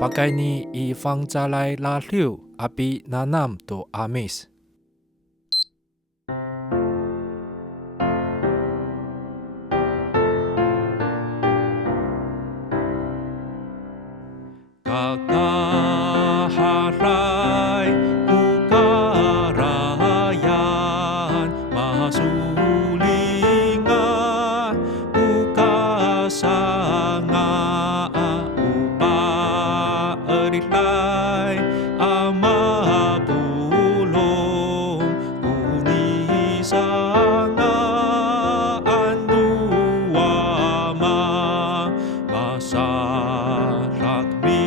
pakai ni I fang jalai la liu api nanam to amis. Kakaharay kukarayan masulingan kukasanga upa erilay amapulong kunisanga anduama masarakmi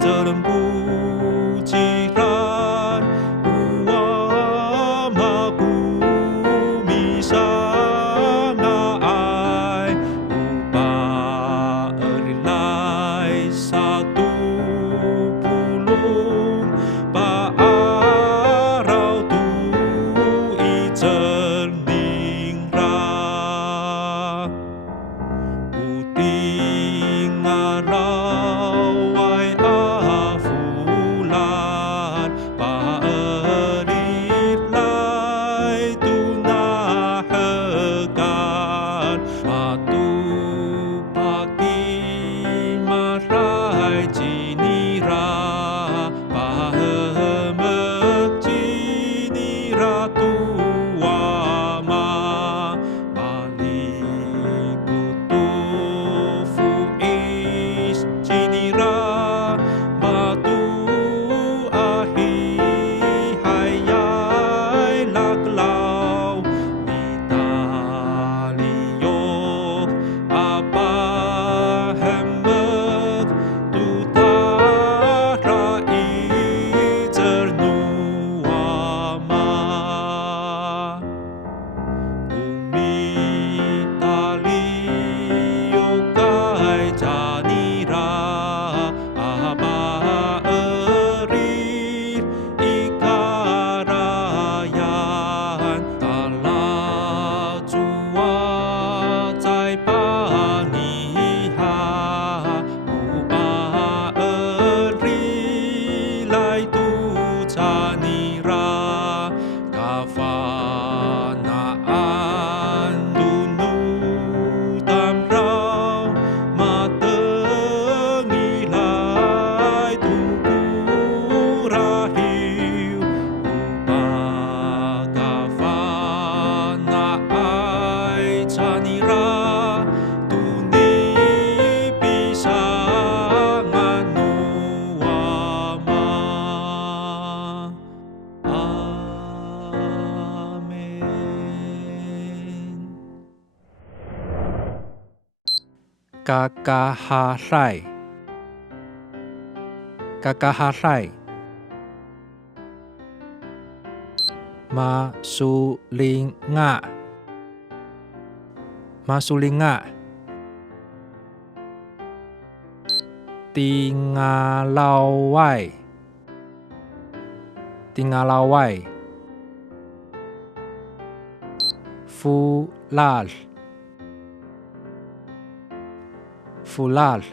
dalam pujiran uama kumisanga ay upa erilay satu pulong paaraw tu icerningra puting araw ay afulan paerilay tunahegan matupaki maray jinira pahemek jinira tuama malikutufu is jinira batu ahi hayay laglaw mitaliyok apahemek tutara icernuama umitaliyok ay janira apaerir ikarayan talajua cai paniha upaerilay tu janira kafanaan dunutam raw matengilay tupurahiw upagafanaan janira tunipisangan nuama. Amen. Kakaharay kakaharay masulinga masulinga tingalaway tingalaway fulal fulal